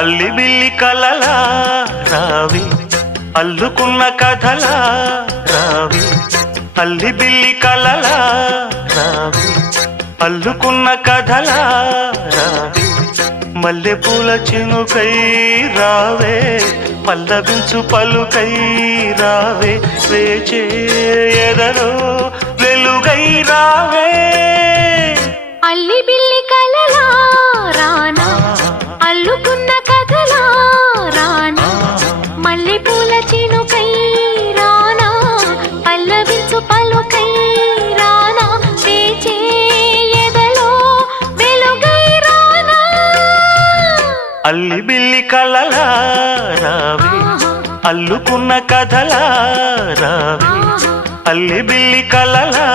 అల్లి బిల్లి కలలా రావి అల్లుకున్న కథలా రావి అల్లి బిల్లి కలలా రావి అల్లుకున్న కథలా రావి మల్లె పూల చినుకై రావే పల్లవించు పలుకై రావే వేచే ఎదలో వెలుగై రావే అల్లి బిల్లి కలలా రానా అల్లుకున్న కథలా రానా మల్లె పూల చినుకై రానా పల్లవించు పలుకై రానా వేచే ఎదలో వెలుగై రానా అల్లి బిల్లి కలలా రావి అల్లుకున్న కథలా రావి అల్లి బిల్లి కలలా